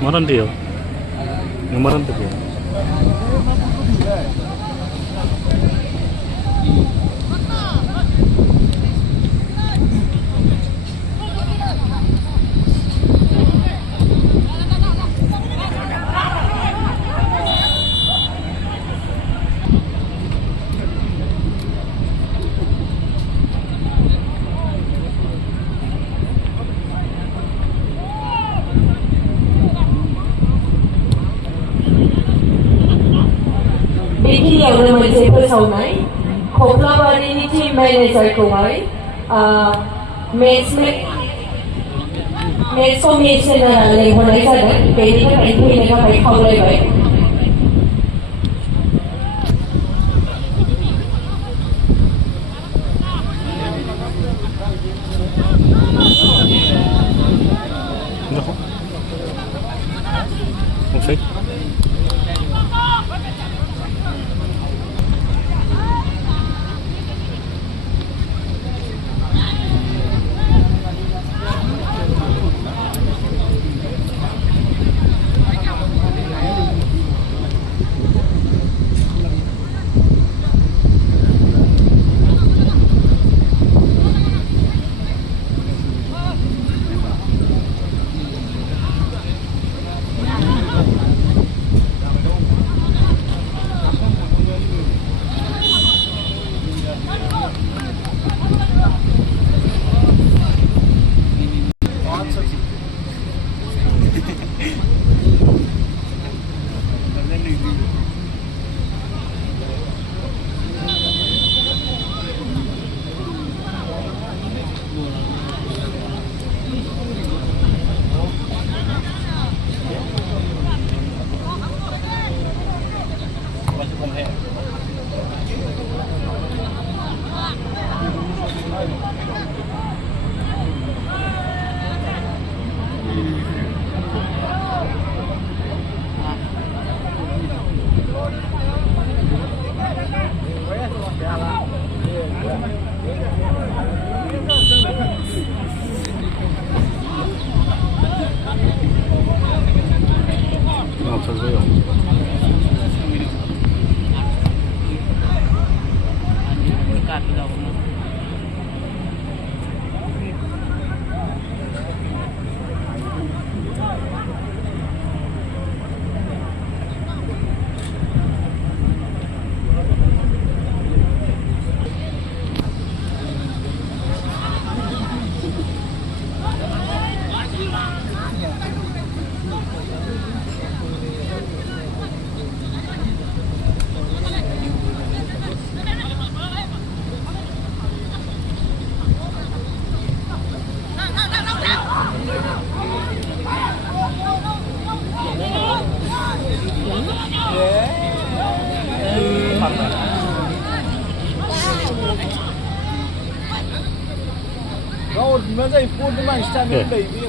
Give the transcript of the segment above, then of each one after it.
Maran dia. Ngamaran tuh dia. बेखिनियावनो मोनसे फोसावनाय खख्लाबारिनि टीम मेनेजारखौहाय मेच कमिशनारा लेंहरनाय जादों बेनि थाखाय फैनो थाखाय खावलायबाय Offside. Mas aí, pô, demais, está mesmo bem, via.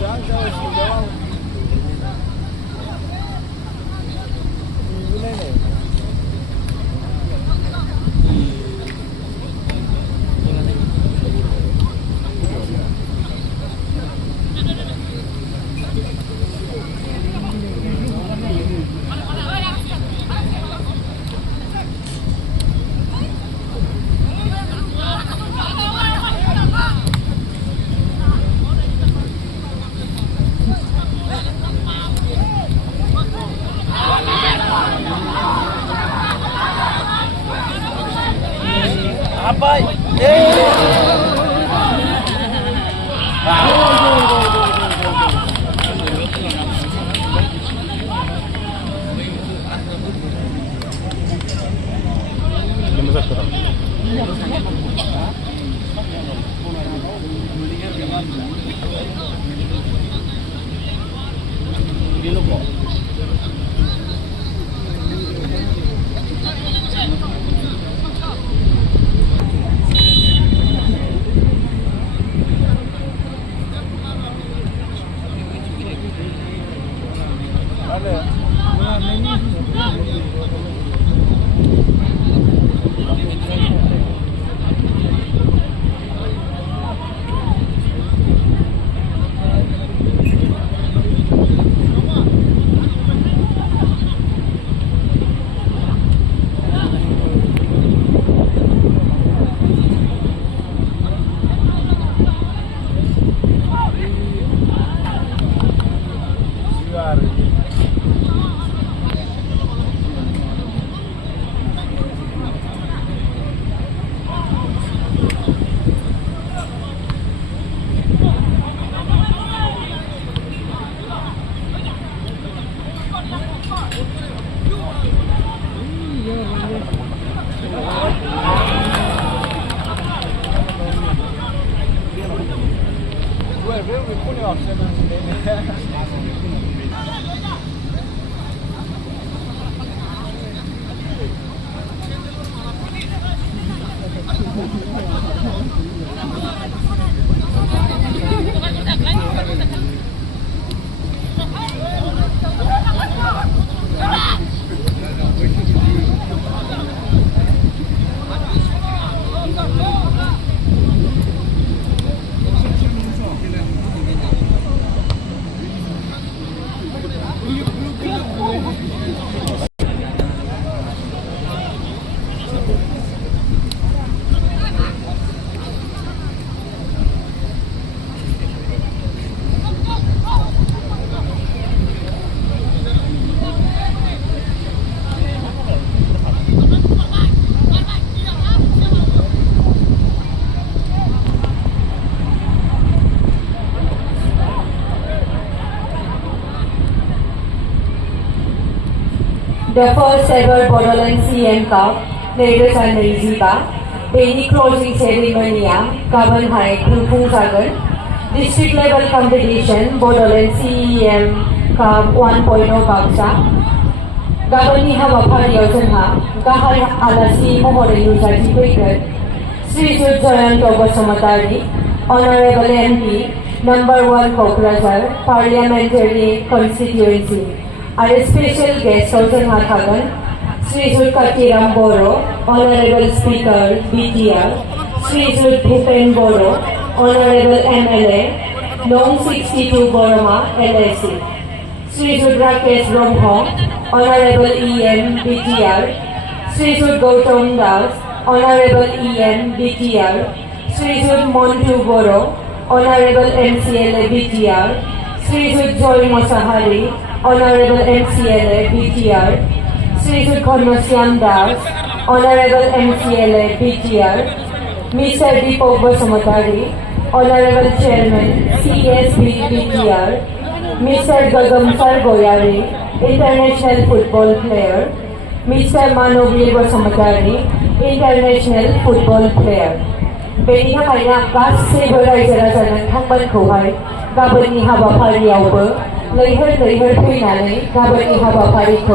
Já, já, apa? option আছে The first ever Borderline CM Cup, ladies and Riziba, daily closing ceremony, Kaban High, Kulpung Sagar, district level competition, Borderline CEM Cup 1.0 Baksa, Gabani Habapari Yojanha, Gahai Alasi Mohore Nusati Cricket, Sri Sudjayan Togo Samatari, Honorable MP, number 1 Kokrajar, Parliamentary Constituency. Our special guest, Sultan Hathagan, Sri Zulkati Ramboro, Honorable Speaker, BTR, Sri Zul Bhupen Boro, Honorable MLA, Long 62 Boroma, LSC, Sri Zul Rakesh Bromho, Honorable EM, BTR, Sri Zul Gautam Das, Honorable EM, BTR, Sri Zul Montu Boro, Honorable MCLA, BTR, Sri Zul Joy Mosahari, Honorable MCLA, BTR, Sri Ghanashyam Das, Honorable MCLA, BTR, Mr. Deepak Basamatari, Honorable Chairman, CSB, BTR, Mr. Gagamsar Goyari, International Football Player, Mr. Manobir Basamatari, International Football Player. Beni थाखायनो गासैबो रायजो राजा नोंथांमोनखौहाय गाबोननि हाबाफारियावबो लैहोर लैहोर फैनानै गाबोननि हाबाफारिखौ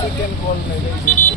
Second call maybe.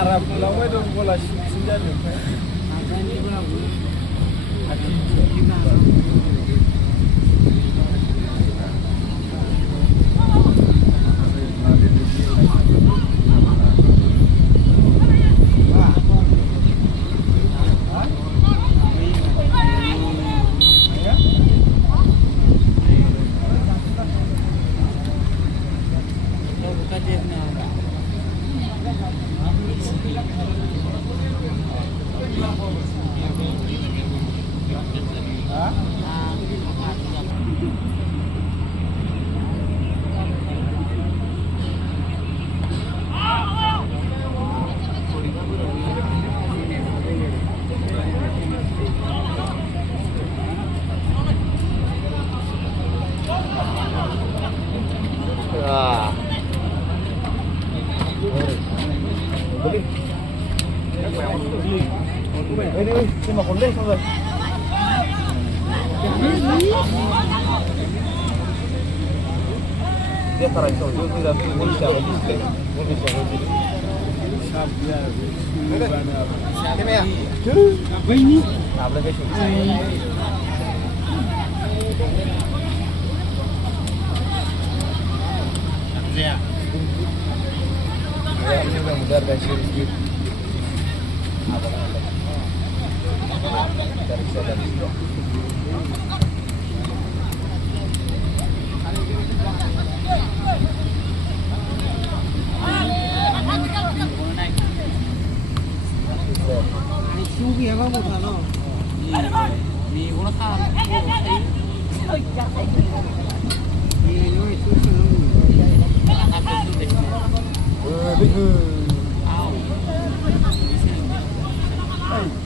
Arab lawan itu bola senjata. Ini mà còn lên xong rồi. Dia tarik xong rồi, dia muốn chào cái gì? Muốn đi chào cái gì? Thế mẹ? Chứ. Vinh. Làm lên cái chuyện. Gì à? Ya, mudah-mudahan guys sedikit. Dari saya dari situ.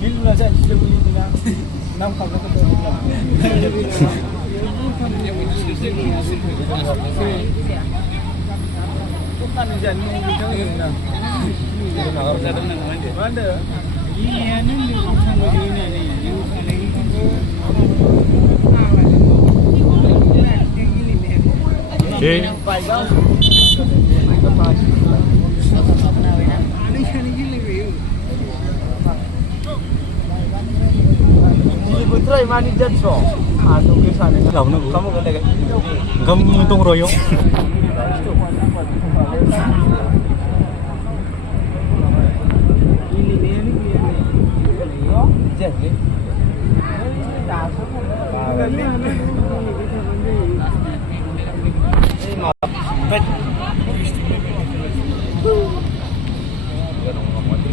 Gil na siya, sila mo dito na. Nampak na ito. Bukan dyan, yung bigyan yun na. Mana? Iya, nanti bukan begini nih. Putra imani jadso, atau kesana. Kamu kan lagi. Kamu untung royong. Jadi.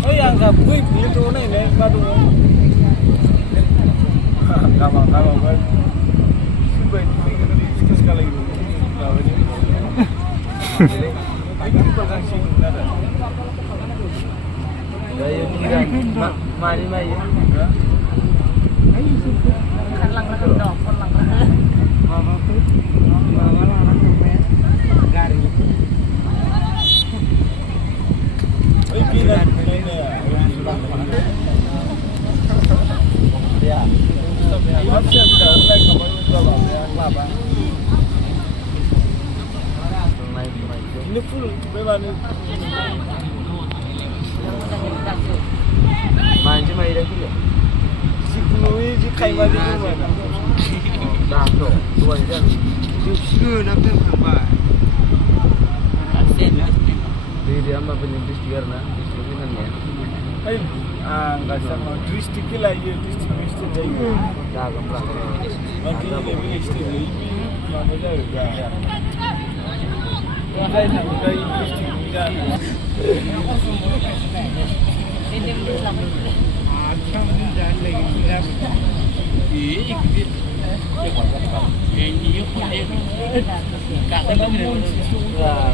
Oh yang nggak gue itu nih baru. Kamu kan. Super ini sekali ini. Ini pasang sih ada. Saya kira mari mari. Kan lang lang dok, kan lang lang. Mama lang gari. Oi gila ini ya. Option kita mulai kembali coba ya kelapa. Ini full bebas. Manja mai dah kita. Si kuno ini kayak macam mana? Dato, dua jam. Juga nak sampai. Di dia mah penyintis biar lah, distribusikan ya. Enggak sama district lagi, district lagi. Dah gemblang. Makin lebih district ini, makanya juga. Wahai nak buka district juga.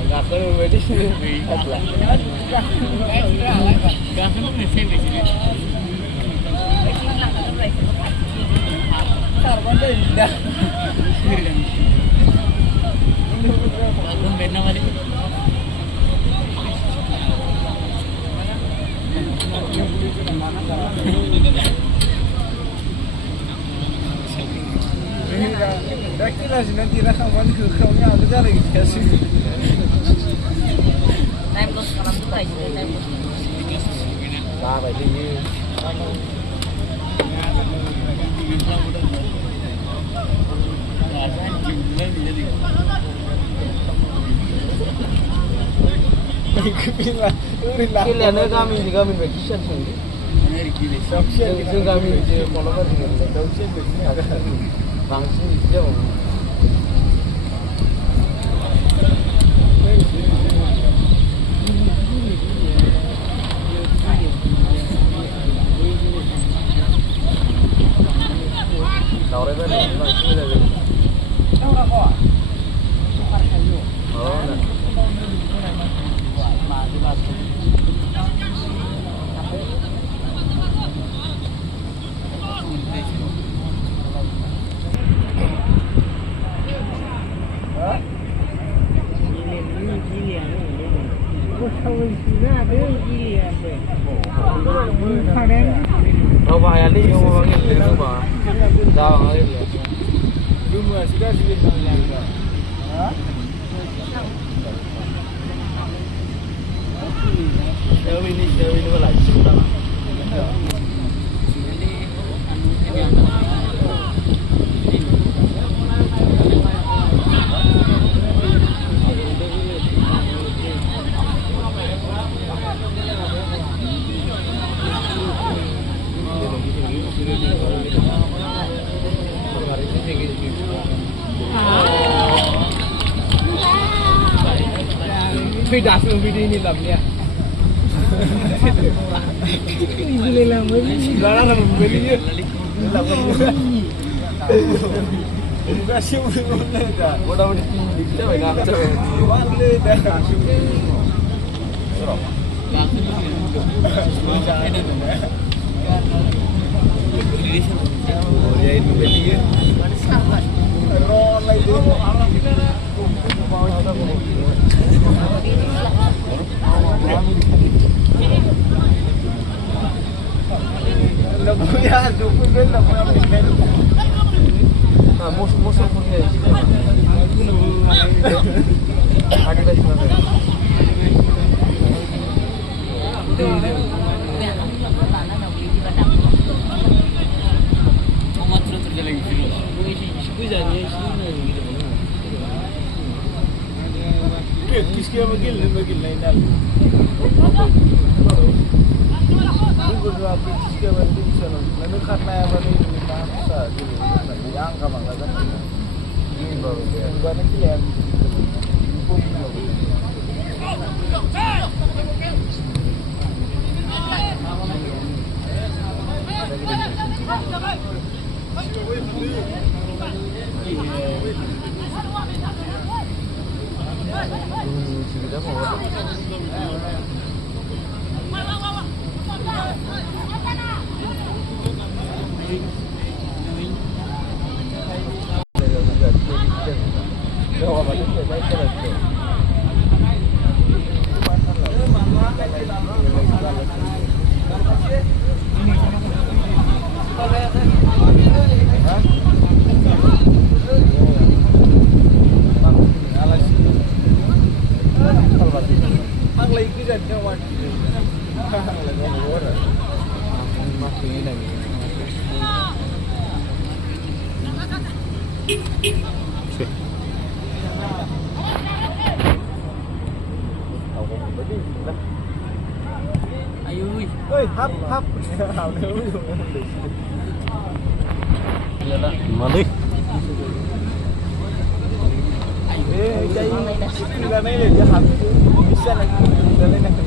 Nggak tahu berarti. Dah kira sih nanti rakam mana kau-kaunya ada lagi kasih. Time loss orang tu tak je time loss. Ba phải đi. Kilian kami di kami vacation sini.ซึ่งkami di follower di langsung jauh. Sore tadi masih ada. Oh, nah. Bapak ayah ni yang orang ini tu bah, dah orang ini. Rumah sudah sudah nanya. Jauh ini malah cinta. Dah sebelum video ini lamnya. Ini lam lagi. Dah lam beli dia. Kasih boleh dah. Bodoh mesti kita nak cakap. Boleh dah. Oh ya itu beli dia. Roll lagi. Labuya, dukun ben labuya ben. Ah, musuh punya. Ada lagi mana? Kiski magil lain dah. Tunggu dulu apa kiski magil sana. Lalu karena apa ni masa yang kamu kata. Ini baru dia. Bukan kalian. Sudah mau. Kalau Sih. Ôi, hấp hấp hào nếu dùng Mali. cái là này để hấp bisa lagi dan lain yang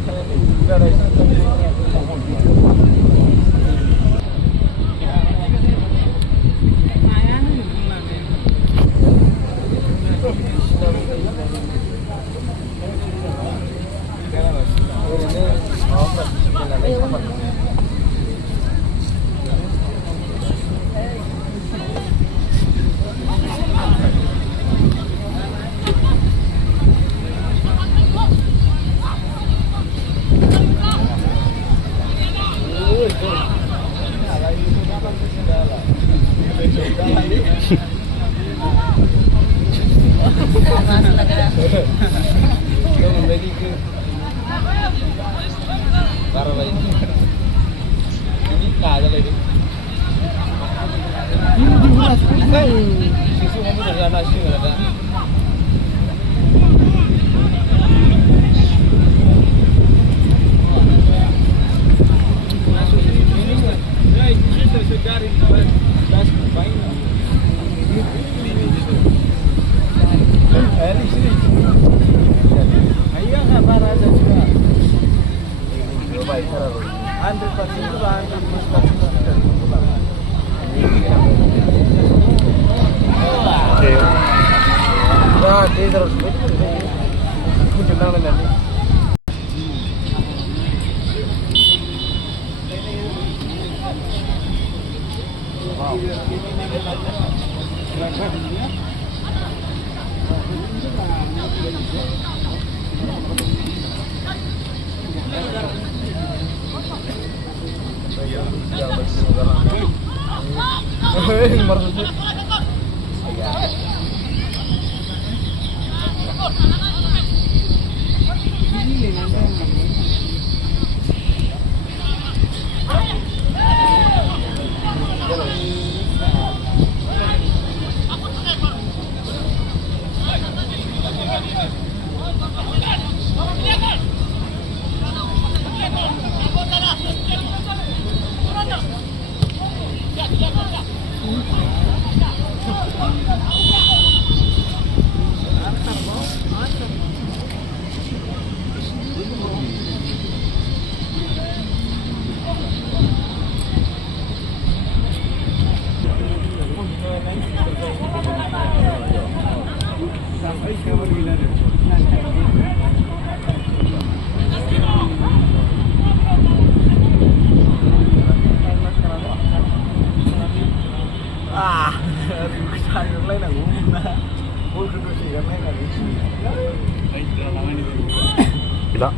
Gila.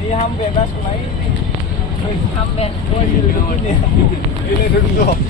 Ini hampir gas main. Hampir. Oh, ini duduk ini. Ini duduk.